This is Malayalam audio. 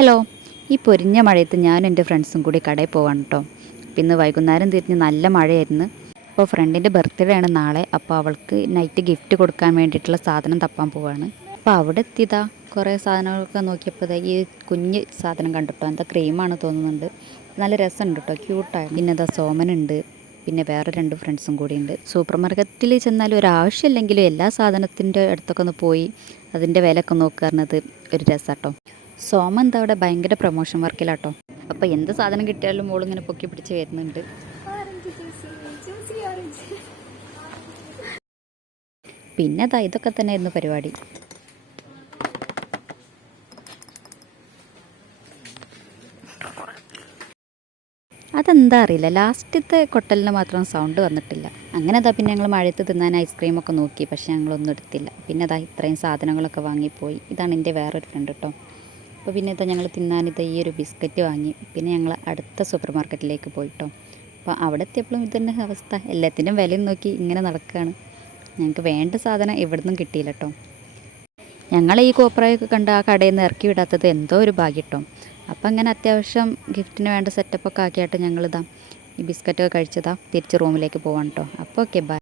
ഹലോ, ഈ പൊരിഞ്ഞ മഴയത്ത് ഞാനും എൻ്റെ ഫ്രണ്ട്സും കൂടി കടയിൽ പോവാണ് കേട്ടോ. പിന്നെ വൈകുന്നേരം തിരിഞ്ഞ് നല്ല മഴയായിരുന്നു. അപ്പോൾ ഫ്രണ്ടിൻ്റെ ബർത്ത്ഡേ ആണ് നാളെ. അപ്പോൾ അവൾക്ക് നൈറ്റ് ഗിഫ്റ്റ് കൊടുക്കാൻ വേണ്ടിയിട്ടുള്ള സാധനം തപ്പാൻ പോവാണ്. അപ്പോൾ അവിടെ എത്തിയതാ കുറേ സാധനങ്ങളൊക്കെ നോക്കിയപ്പോൾ ഈ കുഞ്ഞ് സാധനം കണ്ടിട്ടോ. എന്താ ക്രീമാണ് തോന്നുന്നുണ്ട്. നല്ല രസമുണ്ട് കേട്ടോ, ക്യൂട്ടാണ്. പിന്നെ എന്താ സോമനുണ്ട്, പിന്നെ വേറെ 2 ഫ്രണ്ട്സും കൂടി ഉണ്ട്. സൂപ്പർ മാർക്കറ്റിൽ ചെന്നാൽ ഒരാവശ്യമില്ലെങ്കിലും എല്ലാ സാധനത്തിൻ്റെ അടുത്തൊക്കെ ഒന്ന് പോയി അതിൻ്റെ വിലയൊക്കെ നോക്കുക ഒരു രസമാട്ടോ. സോമ എന്താ അവിടെ ഭയങ്കര പ്രൊമോഷൻ വർക്കിലാട്ടോ. അപ്പോൾ എന്ത് സാധനം കിട്ടിയാലും മോളിങ്ങനെ പൊക്കി പിടിച്ച് വരുന്നുണ്ട്. പിന്നെ അതാ ഇതൊക്കെ തന്നെയായിരുന്നു പരിപാടി. അതെന്താ അറിയില്ല, ലാസ്റ്റത്തെ കൊട്ടലിന് മാത്രം സൗണ്ട് വന്നിട്ടില്ല. അങ്ങനെ അതാ പിന്നെ ഞങ്ങൾ മഴയത്ത് തിന്നാൻ ഐസ്ക്രീമൊക്കെ നോക്കി, പക്ഷേ ഞങ്ങളൊന്നും എടുത്തില്ല. പിന്നെ അതാ ഇത്രയും സാധനങ്ങളൊക്കെ വാങ്ങിപ്പോയി. ഇതാണ് എൻ്റെ വേറൊരു ഫ്രണ്ട് കേട്ടോ. അപ്പോൾ പിന്നെ ഇതാ ഞങ്ങൾ തിന്നാനിത് ഈ ഒരു ബിസ്ക്കറ്റ് വാങ്ങി. പിന്നെ ഞങ്ങൾ അടുത്ത സൂപ്പർ മാർക്കറ്റിലേക്ക് പോയിട്ടോ. അപ്പോൾ അവിടെ എത്തിയപ്പോഴും ഇതന്നെ അവസ്ഥ, എല്ലാത്തിനും വിലയും നോക്കി ഇങ്ങനെ നടക്കുകയാണ്. ഞങ്ങൾക്ക് വേണ്ട സാധനം ഇവിടെ നിന്നും കിട്ടിയില്ല കേട്ടോ. ഞങ്ങൾ ഈ കോപ്രായൊക്കെ കണ്ട് ആ കടയിൽ നിന്ന് ഇറക്കി വിടാത്തത് എന്തോ ഒരു ഭാഗ്യം കേട്ടോ. അപ്പോൾ അങ്ങനെ അത്യാവശ്യം ഗിഫ്റ്റിന് വേണ്ട സെറ്റപ്പൊക്കെ ആക്കിയിട്ട് ഞങ്ങളിതാ ഈ ബിസ്ക്കറ്റൊക്കെ കഴിച്ചതാ തിരിച്ച് റൂമിലേക്ക് പോവാണ് കേട്ടോ. അപ്പോൾ ഓക്കെ, ബൈ.